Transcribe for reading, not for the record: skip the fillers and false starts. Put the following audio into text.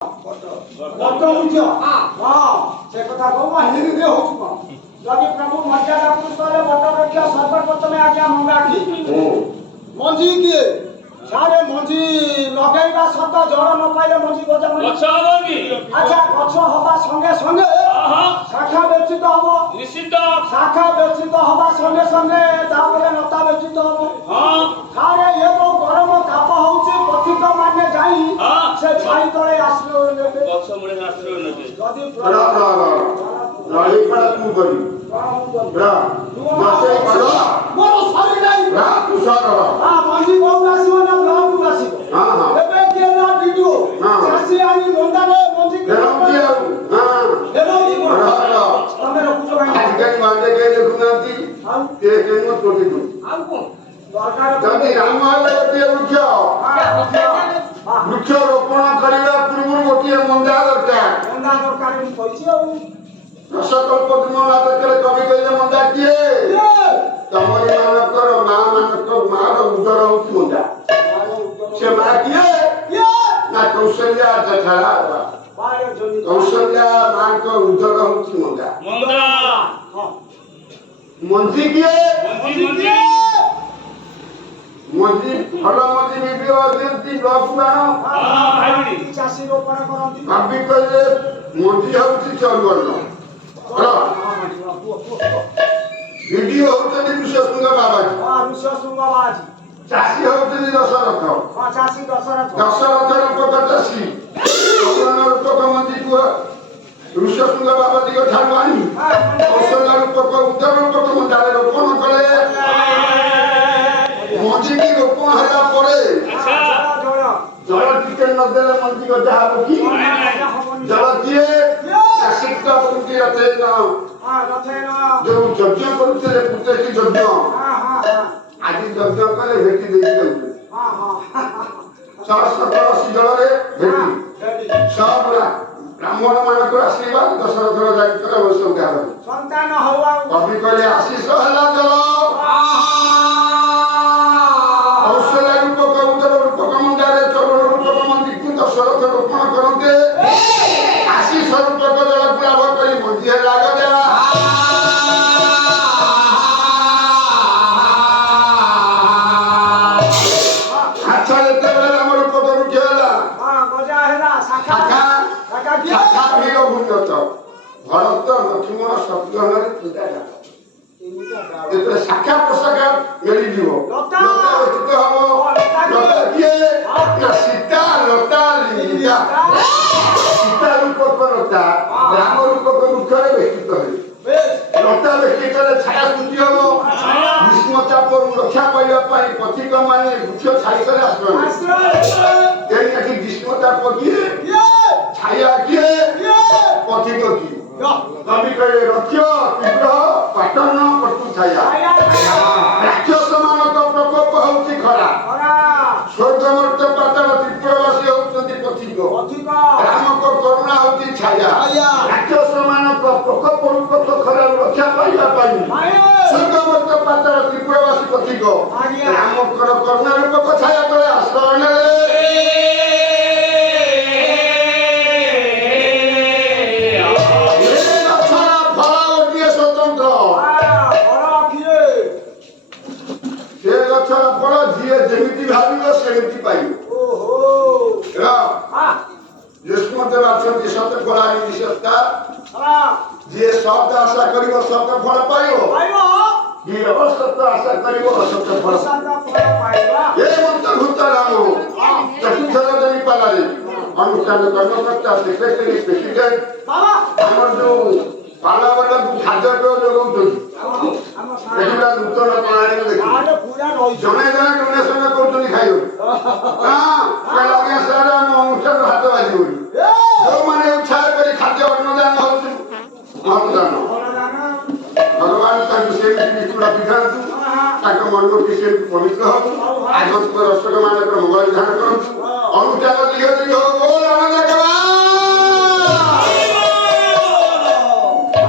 से कथा कहूँ हिंदी हो जदि प्रभु मर्यादा पुरुष बट रक्षा सर्वप्रथम आज्ञा मंगा की मंजी किए सारे मंजी लगेगा सत जड़ न पाइले मंजी गजा अच्छा गछ हवा संगे संगे शाखा व्यतीत हम निश्चित शाखा व्यतीत हवा संगे संगे तापरे लता व्यतीत हम सारे ये तो गरम ताप होउची पथिक माने जाई से छाई तळे आश्रय नेबे गछ मुळे आश्रय नेबे जदि लड़ी पड़ा तू करी रा नाचे पड़ा मोर सारी नाही रा कुसार हां मंजी बहु आसीबो ना ब्लॉक आसीबो हां हां एबे के ना वीडियो चासी आनी मंदारे मंजी गरम किया हां हेलो जी रा रा तमे रखुछो भाई आजकल मानते के देखुनांती के केनो तोटी दो आउ को दरकार जदि रामायण गोटे वृक्ष रोपण करने पूर्व गोटे मंदा दरकार मंदा दरकार भी कहछि आउ रसकल्प विमला दरकार कवि कहले मंदा किए तमरी मानकर मां मानकर मार उदर होती मंदा से मां किए ना कौशल्या जठरा बारे जोनी कौशल्या मां को उदर होती मंदा मंदा हां मंजी किए मंजी मंजी फल मंजी भी अजंती ब्लॉक बानो भाई चासी रोपण करंती भाभी कहले मंजी होती चलवर्ण वीडियो होते विश्वसुंग बाबा हां विश्वसुंगबाज चासी होते दशरथ हां चासी दशरथ दशरथ रूपक चासी कौशल रूपक मंजी को विश्वसुंग बाबा दिग ठानु आनी कौशल रूपक उत्तर रूपक मंदारे रोपण करे मंजी की रोपण होला परे अच्छा जल टिके न देले मंजी को जहा की जल दिए शिक्त पुंती रथे न हां रथे न जो यज्ञ करते पुते की यज्ञ हां हां हां आज यज्ञ करे भेटी देई दे हां हां सहस्र जल रे भेटी सब ब्राह्मण मानकर आशीर्वाद दशरथ राजा कर वंश उद्धार संतान हवा कवि कहले आशीष हला जल कौशल रूपक उदर रूपक मंदारे चरण रूपक मंदी को दशरथ रोपण करते आशीष रूपक जल लाभ करी मंदी लाग देला अच्छा लेते बेले हमर रूपक रुके होला हां गजा हेला शाखा शाखा की शाखा भी उन्नत भरत लक्ष्मण शत्रुघ्न पूजा जात जेतरे शाखा पोषाक मिली जीव लता व्यतीत हबो लता किए ना सीता लता लिंगा सीता रूपक लता राम रूपक मुखरे व्यतीत है लता व्यतीत छाया सुंदर हबो विष्णु चाप रक्षा पाइबा पाई पथिक माने वृक्ष छाई करे आश्रय आश्रय तेरी कि विष्णु चाप किए छाया किए पथिक की कवि कहे रक्ष तीव्र पाटन पटु छाया राक्षस मानक प्रकोप होउची खरा खरा स्वर्गमर्त पाताल त्रिपुरवासी होउचंती पथिक अधिक राम को करुणा होती छाया राक्षस मानक प्रकोप रूपक खरा रक्षा पाइबा पाई स्वर्गमर्त पाताल त्रिपुरवासी पथिक राम को करुणा रूपक छाया तले आश्रय नेले जेमिति भाबियो सेमिति पाइयो ओहो रा हां यस्मते बाचंती सत्य फलानि विशेषता हां जे शब्द आशा करिवो सत्य फल पाइयो आइयो जे असत्य आशा करिवो असत्य फल सादा फल पाइबा ए मंत्र भूत रामो चतुर्थ जनी पालारे अनुष्ठान कर्मकर्ता सेक्रेटरी प्रेसिडेंट बाबा हमर जो पाला वाला खाद्य पे जोगौ हम एटा नूतन प्रणाली देखि आरे पूरा रही जने जने डोनेशन करतनी खाइयो हां के लागे सारा हम अनुष्ठान हाथ बाजी होई जो माने इच्छा करी खाद्य अन्नदान होउछु अन्नदान भगवान का विषय विष्णुरा पिठांतु ताको मन विषय पवित्र हो आगत रसक मानकर मंगल ध्यान करू अनुष्ठान दियो दियो बोल आनंद